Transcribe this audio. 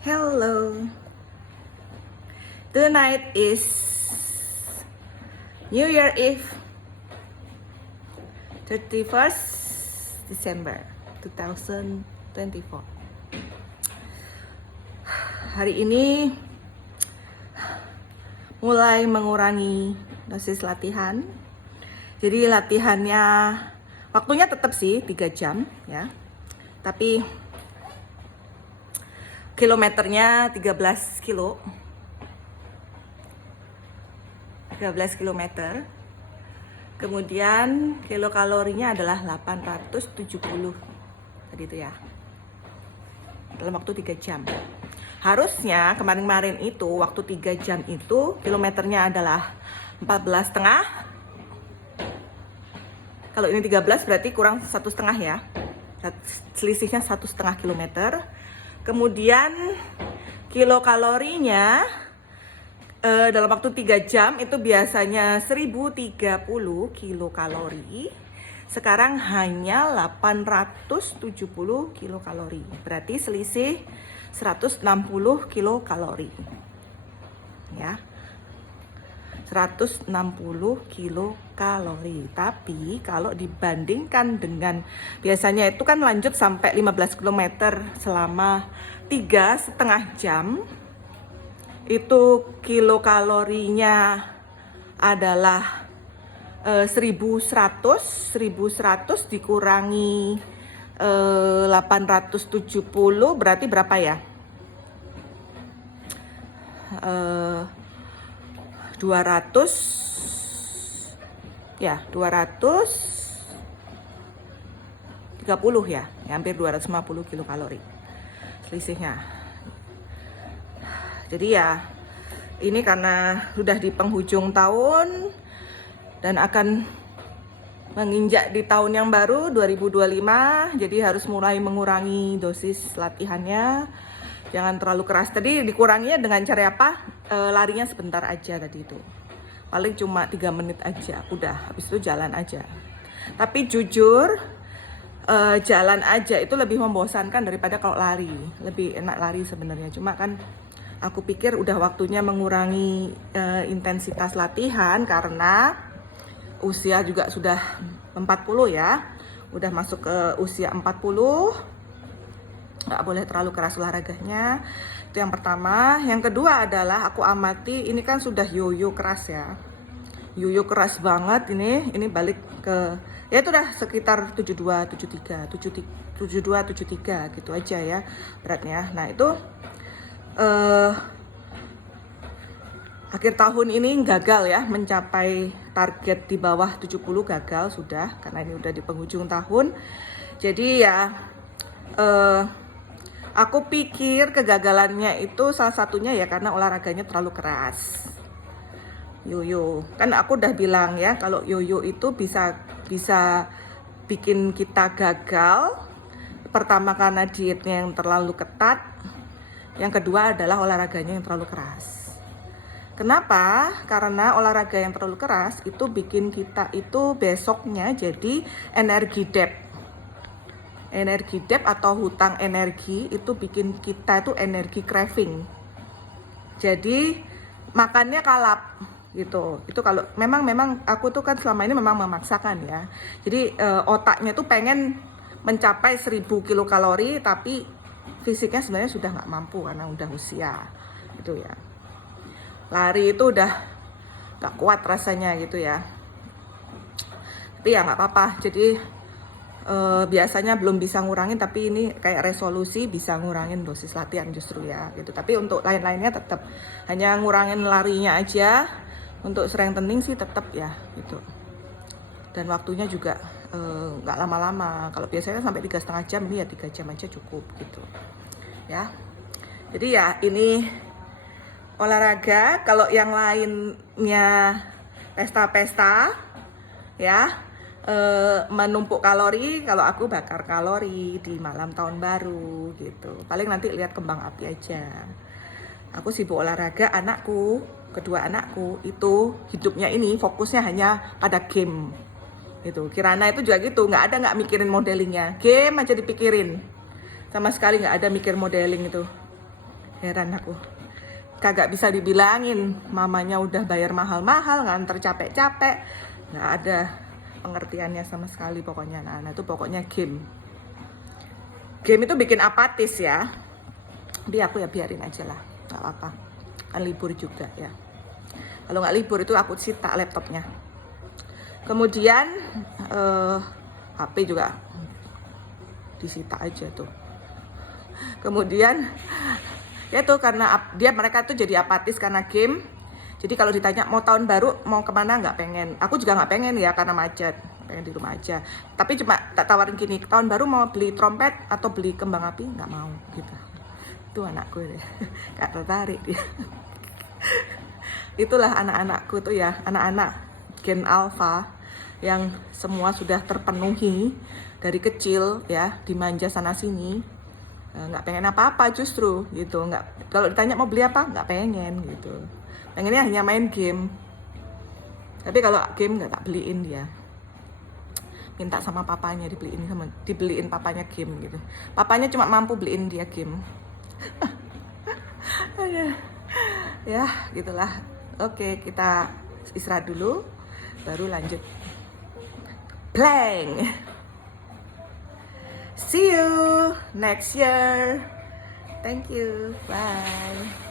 Hello. Tonight is New Year Eve, 31st December 2024. Hari ini mulai mengurangi dosis latihan. Jadi latihannya waktunya tetap sih 3 jam ya. Tapi kilometernya 13 kilo. 13 kilometer. Kemudian kilokalorinya adalah 870. Tadi itu ya. Dalam waktu 3 jam. Harusnya kemarin-kemarin itu waktu 3 jam itu kilometernya adalah 14,5. Kalau ini 13 berarti kurang 1,5 ya. Selisihnya 1,5 kilometer. Kemudian kilokalorinya dalam waktu 3 jam itu biasanya 1030 kilokalori. Sekarang hanya 870 kilokalori. Berarti selisih 160 kilokalori. Ya. 160 kilokalori. Tapi kalau dibandingkan dengan biasanya itu kan lanjut sampai 15 km selama 3,5 jam. Itu kilokalorinya adalah 1100 dikurangi 870 berarti berapa ya? 230 ya, hampir 250 kilokalori selisihnya. Jadi ya ini karena sudah di penghujung tahun dan akan menginjak di tahun yang baru 2025, jadi harus mulai mengurangi dosis latihannya. Jangan terlalu keras. Tadi dikuranginya dengan cara apa? Larinya sebentar aja tadi itu. Paling cuma 3 menit aja. Udah, habis itu jalan aja. Tapi jujur, jalan aja itu lebih membosankan daripada kalau lari. Lebih enak lari sebenarnya. Cuma kan aku pikir udah waktunya mengurangi intensitas latihan karena usia juga sudah 40 ya. Udah masuk ke usia 40. Nggak boleh terlalu keras olahraganya. Itu yang pertama. Yang kedua adalah aku amati ini kan sudah yoyo keras ya. Yoyo keras banget ini balik ke ya itu udah sekitar 72 73 gitu aja ya beratnya. Nah, itu akhir tahun ini gagal ya mencapai target di bawah 70, gagal sudah karena ini udah di penghujung tahun. Jadi ya aku pikir kegagalannya itu salah satunya ya karena olahraganya terlalu keras. Yoyo, kan aku udah bilang ya kalau yoyo itu bisa bikin kita gagal. Pertama karena dietnya yang terlalu ketat. Yang kedua adalah olahraganya yang terlalu keras. Kenapa? Karena olahraga yang terlalu keras itu bikin kita itu besoknya jadi energi debt. Energi debt atau hutang energi itu bikin kita itu energi craving. Jadi makannya kalap gitu. Itu kalau memang aku tuh kan selama ini memang memaksakan ya. Jadi otaknya tuh pengen mencapai 1000 kilokalori tapi fisiknya sebenarnya sudah nggak mampu karena udah usia gitu ya. Lari itu udah nggak kuat rasanya gitu ya. Tapi ya nggak apa-apa. Jadi biasanya belum bisa ngurangin tapi ini kayak resolusi bisa ngurangin dosis latihan justru ya gitu. Tapi untuk lain-lainnya tetap hanya ngurangin larinya aja. Untuk strengthening sih tetap ya gitu. Dan waktunya juga nggak lama-lama. Kalau biasanya sampai 3,5 jam, ini ya 3 jam aja cukup gitu ya. Jadi ya ini olahraga. Kalau yang lainnya pesta-pesta ya menumpuk kalori, kalau aku bakar kalori di malam tahun baru gitu. Paling nanti lihat kembang api aja. Aku sibuk olahraga, kedua anakku itu hidupnya ini fokusnya hanya pada game gitu. Kirana itu juga gitu, nggak mikirin modelingnya, game aja dipikirin, sama sekali nggak ada mikir modeling itu Heran aku. Kagak bisa dibilangin, mamanya udah bayar mahal-mahal, nganter capek-capek, nggak ada pengertiannya sama sekali pokoknya. Nah itu pokoknya game. Game itu bikin apatis ya. Jadi aku ya biarin aja lah, nggak apa-apa. Kan libur juga ya. Kalau nggak libur itu aku sita laptopnya. Kemudian HP juga disita aja tuh. Kemudian ya tuh karena mereka tuh jadi apatis karena game. Jadi kalau ditanya mau tahun baru mau kemana, nggak pengen. Aku juga nggak pengen ya karena macet, pengen di rumah aja. Tapi cuma tak tawarin gini, tahun baru mau beli trompet atau beli kembang api, nggak mau gitu. Itu anakku deh, nggak tertarik dia. Itulah anak-anakku tuh ya, anak-anak Gen Alpha yang semua sudah terpenuhi dari kecil ya, dimanja sana sini. Nggak pengen apa-apa justru gitu, nggak, kalau ditanya mau beli apa nggak pengen gitu, pengennya hanya main game. Tapi kalau game nggak tak beliin, dia minta sama papanya dibeliin papanya game gitu. Papanya cuma mampu beliin dia game. Ya gitulah. Oke, kita istirahat dulu baru lanjut blank. See you next year. Thank you. Bye.